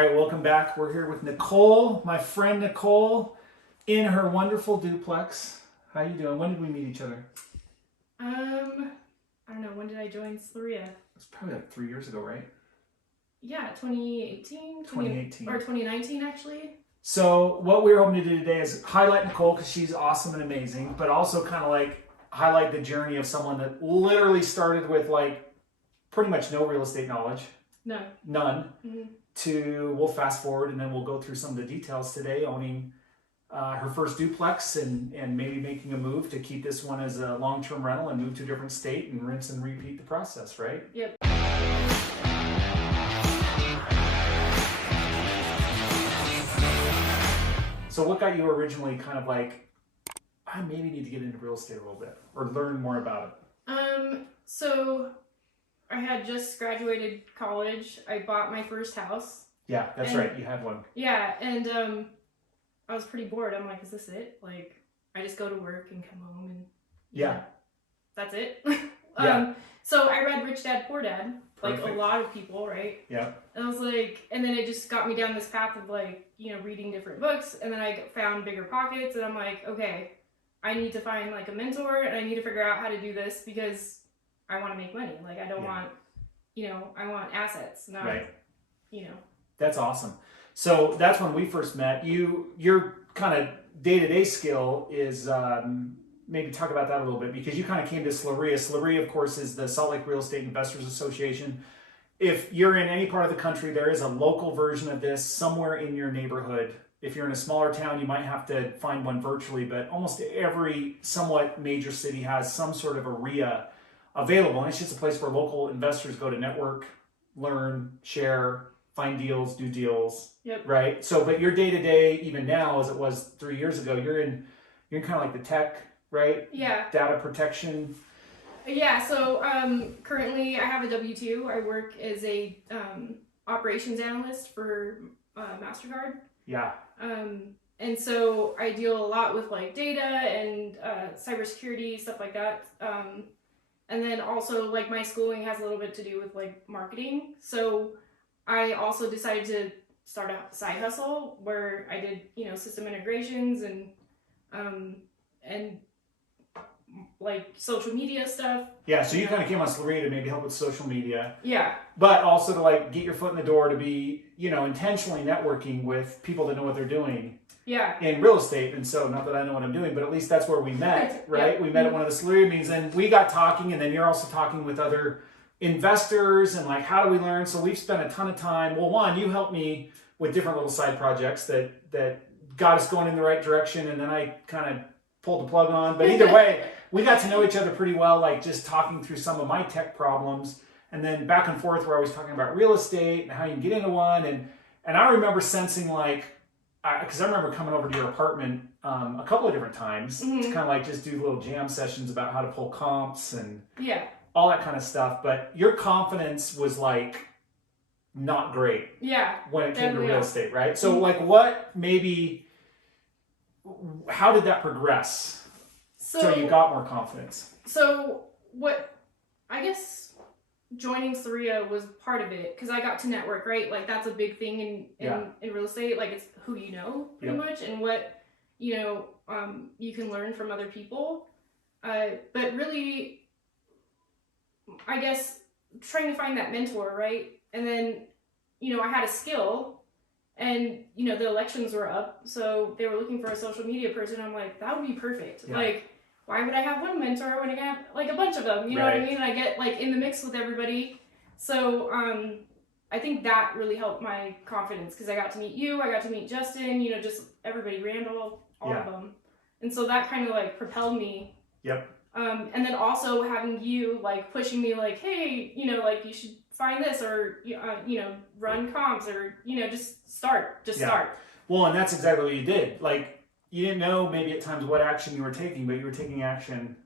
All right, welcome back. We're here with Nicole, my friend Nicole, in her wonderful duplex. How you doing? When did we meet each other? I don't know. When did I join Sloria? It's probably like 3 years ago, right? Yeah, 2018? 2018. Or 2019, actually. So what we're hoping to do today is highlight Nicole because she's awesome and amazing, but also kind of like highlight the journey of someone that literally started with like pretty much no real estate knowledge. No. None. Mm-hmm. To, we'll fast forward and then we'll go through some of the details today, owning her first duplex and maybe making a move to keep this one as a long-term rental and move to a different state and rinse and repeat the process, right? Yep. So what got you originally kind of like, I maybe need to get into real estate a little bit or learn more about it? So I had just graduated college. I bought my first house. Yeah, that's right. You had one. Yeah, and I was pretty bored. I'm like, is this it? Like, I just go to work and come home and yeah, that's it. Yeah. So I read Rich Dad Poor Dad, Perfect. like a lot of people, right? Yeah. And I was like, and then it just got me down this path of like, reading different books, and then I found Bigger Pockets, and I'm like, okay, I need to find like a mentor, and I need to figure out how to do this because I want to make money. Like, I don't want, I want assets, not, right. That's awesome. So that's when we first met. Your kind of day-to-day skill is, maybe talk about that a little bit, because you kind of came to Sloria. Sloria, of course, is the Salt Lake Real Estate Investors Association. If you're in any part of the country, there is a local version of this somewhere in your neighborhood. If you're in a smaller town, you might have to find one virtually, but almost every somewhat major city has some sort of a RIA available. And it's just a place where local investors go to network, learn, share, find deals, do deals. Yep. Right? So, but your day-to-day, even now, as it was 3 years ago, you're in kind of like the tech, right? Yeah. Data protection. Yeah, so currently I have a W-2. I work as a operations analyst for MasterCard. Yeah. And so I deal a lot with like data and cybersecurity, stuff like that. And then also like my schooling has a little bit to do with like marketing. So I also decided to start a side hustle where I did, system integrations and like social media stuff. Yeah, so you kind of came on Sloria to maybe help with social media. Yeah. But also to like get your foot in the door to be, intentionally networking with people that know what they're doing. Yeah. In real estate. And so, not that I know what I'm doing, but at least that's where we met, right? Yep. We met at one of the Sloria meetings and we got talking, and then you're also talking with other investors and like, how do we learn? So we've spent a ton of time. Well, one, you helped me with different little side projects that got us going in the right direction, and then I kind of pulled the plug on. But either way, we got to know each other pretty well, like just talking through some of my tech problems, and then back and forth where I was talking about real estate and how you can get into one. And I remember sensing like, because I remember coming over to your apartment a couple of different times to kind of like just do little jam sessions about how to pull comps and all that kind of stuff. But your confidence was like not great when it came to real estate, right? So like how did that progress? So you got more confidence. So I guess joining Sloria was part of it, because I got to network, right? Like that's a big thing in real estate. Like it's who you know pretty much, and what, you can learn from other people. But really, I guess trying to find that mentor, right? And then, I had a skill, and, the elections were up, so they were looking for a social media person. I'm like, that would be perfect. Yeah. Like, why would I have one mentor when I have like a bunch of them? You know what I mean? And I get like in the mix with everybody. So I think that really helped my confidence, because I got to meet you, I got to meet Justin, just everybody, Randall, all of them. And so that kind of like propelled me. Yep. And then also having you like pushing me like, hey, like you should find this, or, run comps, or, just start. Well, and that's exactly what you did. Like, you didn't know maybe at times what action you were taking, but you were taking action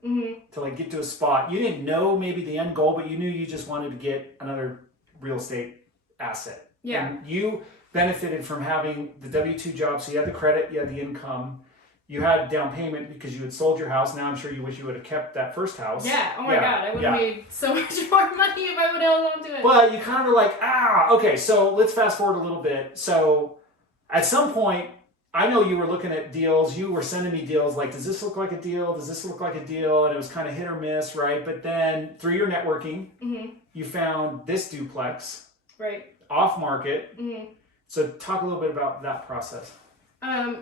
to like get to a spot. You didn't know maybe the end goal, but you knew you just wanted to get another real estate asset. Yeah. And you benefited from having the W-2 job. So you had the credit, you had the income, Mm-hmm. You had down payment because you had sold your house. Now I'm sure you wish you would have kept that first house. Yeah. Oh my God, I would have made so much more money if I would have held on to it. But you kind of were like, okay, so let's fast forward a little bit. So at some point, I know you were looking at deals. You were sending me deals like, does this look like a deal? Does this look like a deal? And it was kind of hit or miss, right? But then through your networking, you found this duplex, right, off market. So talk a little bit about that process.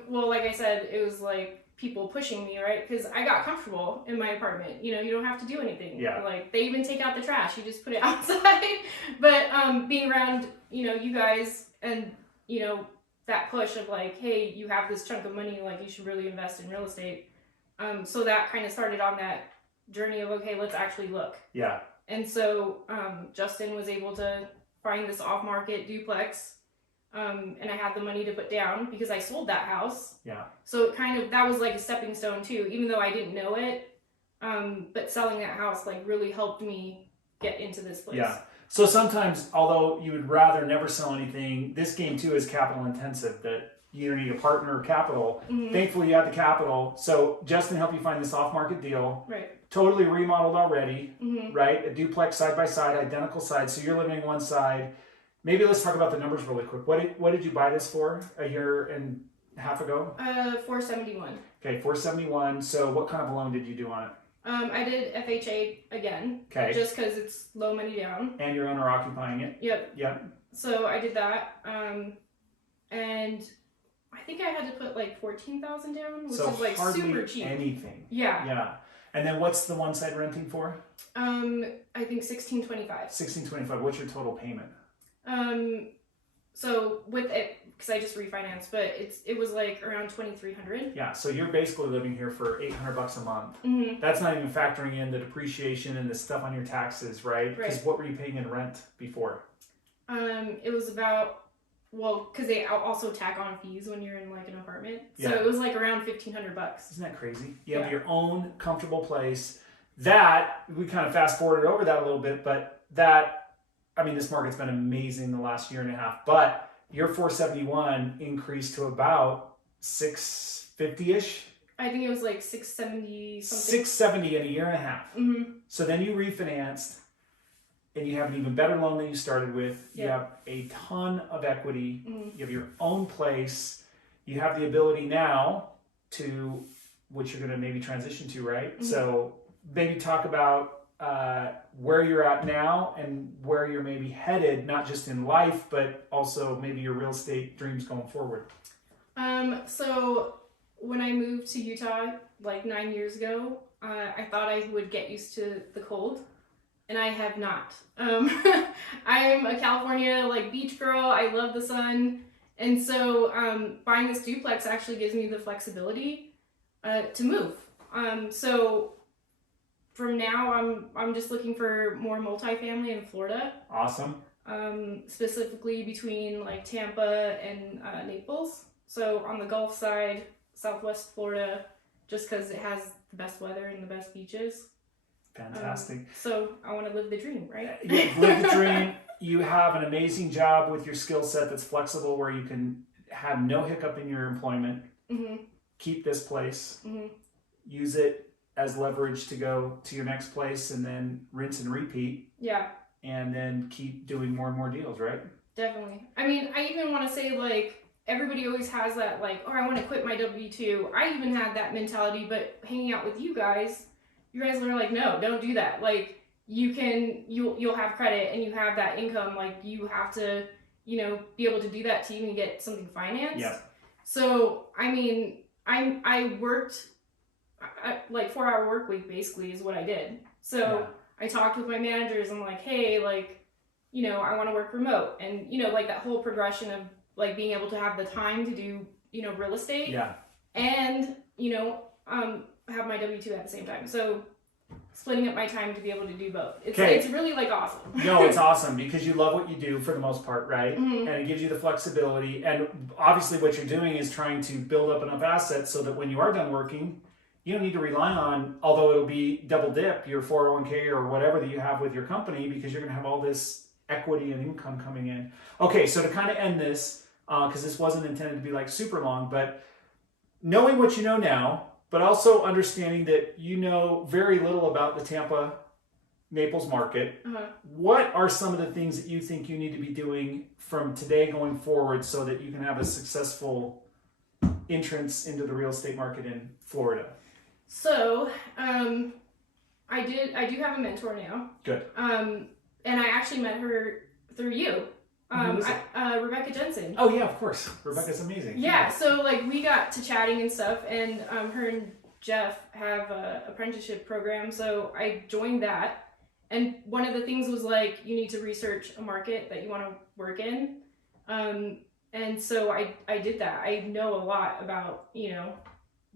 Well, like I said, it was like people pushing me, right? Because I got comfortable in my apartment. You know, you don't have to do anything. Yeah. Like they even take out the trash. You just put it outside. But being around, you know, you guys and, you know, that push of like, hey, you have this chunk of money, like you should really invest in real estate. So that kind of started on that journey of, okay, let's actually look. Yeah. And so Justin was able to find this off-market duplex. And I had the money to put down because I sold that house. Yeah. So it kind of, that was like a stepping stone too, even though I didn't know it. But selling that house like really helped me get into this place. Yeah. So sometimes, although you would rather never sell anything, this game too is capital intensive, that you either need a partner or capital. Thankfully you had the capital. So Justin helped you find this off-market deal. Right. Totally remodeled already, right? A duplex side by side, identical sides. So you're living one side. Maybe let's talk about the numbers really quick. What did you buy this for a year and a half ago? $471. Okay, $471. So what kind of a loan did you do on it? I did FHA again. Okay. Just because it's low money down. And you're owner occupying it. Yep. Yep. So I did that. And I think I had to put like $14,000 down, which is like super cheap. Anything. Yeah. Yeah. And then what's the one side renting for? I think $1,625. $1,625. What's your total payment? So with it, because I just refinanced, but it was like around $2,300. Yeah, so you're basically living here for $800 a month. Mm-hmm. That's not even factoring in the depreciation and the stuff on your taxes, right? Because what were you paying in rent before? It was about, well, because they also tack on fees when you're in like an apartment. So Yeah. it was like around $1,500. Isn't that crazy? You have your own comfortable place. That, we kind of fast forwarded over that a little bit, but that, I mean, this market's been amazing the last year and a half, but your 471 increased to about 650-ish. I think it was like 670 something. 670 in a year and a half. Mm-hmm. So then you refinanced, and you have an even better loan than you started with. You Yeah. have a ton of equity. Mm-hmm. You have your own place. You have the ability now to, which you're going to maybe transition to, right? Mm-hmm. So maybe talk about where you're at now and where you're maybe headed, not just in life, but also maybe your real estate dreams going forward. So when I moved to Utah like 9 years ago, I thought I would get used to the cold, and I have not. I'm a California like beach girl. I love the sun, and so buying this duplex actually gives me the flexibility to move. So from now, I'm just looking for more multifamily in Florida. Awesome. Specifically between like Tampa and Naples. So on the Gulf side, Southwest Florida, just because it has the best weather and the best beaches. Fantastic. So I want to live the dream, right? You've lived the dream. You have an amazing job with your skill set that's flexible, where you can have no hiccup in your employment. Mm-hmm. Keep this place. Mm-hmm. Use it as leverage to go to your next place, and then rinse and repeat. Yeah. And then keep doing more and more deals, right? Definitely. I mean, I even want to say, like, everybody always has that, like, oh, I want to quit my W-2. I even had that mentality, but hanging out with you guys were like, no, don't do that. Like, you'll have credit and you have that income. Like, you have to, you know, be able to do that to even get something financed. Yeah. So, I mean, I worked, like, 4-hour work week, basically, is what I did. So, Yeah. I talked with my managers. I'm like, hey, like, you know, I want to work remote. And, you know, like that whole progression of like being able to have the time to do, you know, real estate. Yeah. And, you know, have my W-2 at the same time. So splitting up my time to be able to do both. It's really like awesome. No, it's awesome because you love what you do for the most part, right? Mm-hmm. And it gives you the flexibility. And obviously what you're doing is trying to build up enough assets so that when you are done working, you don't need to rely on, although it'll be double dip, your 401k or whatever that you have with your company, because you're going to have all this equity and income coming in. Okay, so to kind of end this, because this wasn't intended to be like super long, but knowing what you know now, but also understanding that you know very little about the Tampa Naples market, what are some of the things that you think you need to be doing from today going forward so that you can have a successful entrance into the real estate market in Florida? So, I do have a mentor now. Good. And I actually met her through you. Rebecca Jensen. Oh yeah, of course. Rebecca's amazing. Yeah, so like we got to chatting and stuff, and her and Jeff have a apprenticeship program, so I joined that. And one of the things was like, you need to research a market that you want to work in. And so I did that. I know a lot about, you know,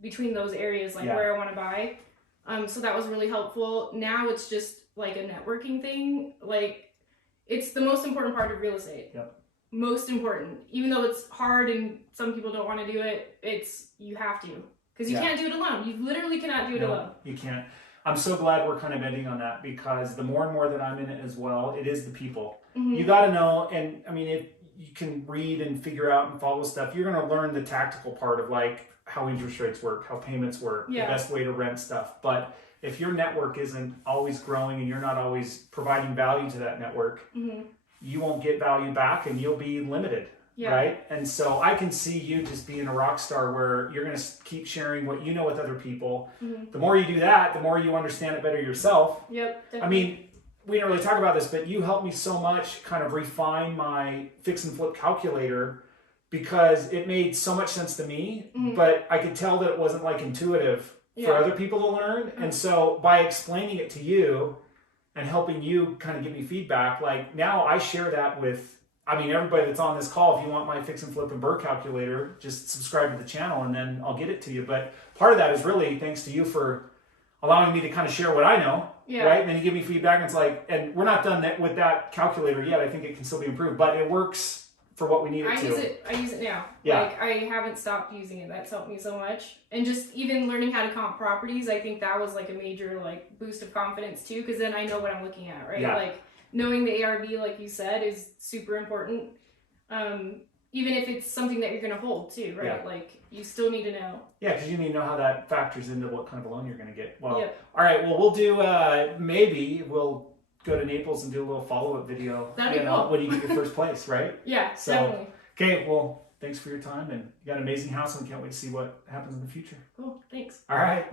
between those areas, like where I want to buy. So that was really helpful. Now it's just like a networking thing. Like, it's the most important part of real estate. Yep. Most important. Even though it's hard and some people don't want to do it, you have to. Because you can't do it alone. You literally cannot do it alone. You can't. I'm so glad we're kind of ending on that, because the more and more that I'm in it as well, it is the people. You got to know, and I mean, if you can read and figure out and follow stuff, you're going to learn the tactical part of like how interest rates work, how payments work, the best way to rent stuff. But if your network isn't always growing and you're not always providing value to that network, you won't get value back and you'll be limited. Right? And so I can see you just being a rock star where you're going to keep sharing what you know with other people. The more you do that, the more you understand it better yourself. Yep. Definitely. I mean, we didn't really talk about this, but you helped me so much kind of refine my fix and flip calculator, because it made so much sense to me, but I could tell that it wasn't like intuitive for other people to learn. And so by explaining it to you and helping you kind of give me feedback, like now I share that with, I mean, everybody that's on this call. If you want my fix and flip and burr calculator, just subscribe to the channel and then I'll get it to you. But part of that is really thanks to you for allowing me to kind of share what I know, right? And then you give me feedback, and it's like, and we're not done with that calculator yet. I think it can still be improved, but it works for what we need it to. I use it now. Like, I haven't stopped using it. That's helped me so much. And just even learning how to comp properties, I think that was like a major like boost of confidence too, because then I know what I'm looking at, right? Like, knowing the ARV, like you said, is super important. Even if it's something that you're going to hold too, right? Like, you still need to know. Yeah, because you need to know how that factors into what kind of a loan you're going to get. Well, all right. Well, we'll do, maybe we'll go to Naples and do a little follow-up video. That'd be cool. When you get your first place, right? So, definitely. Okay, well, thanks for your time. And you got an amazing house, and we can't wait to see what happens in the future. Cool. Thanks. All right.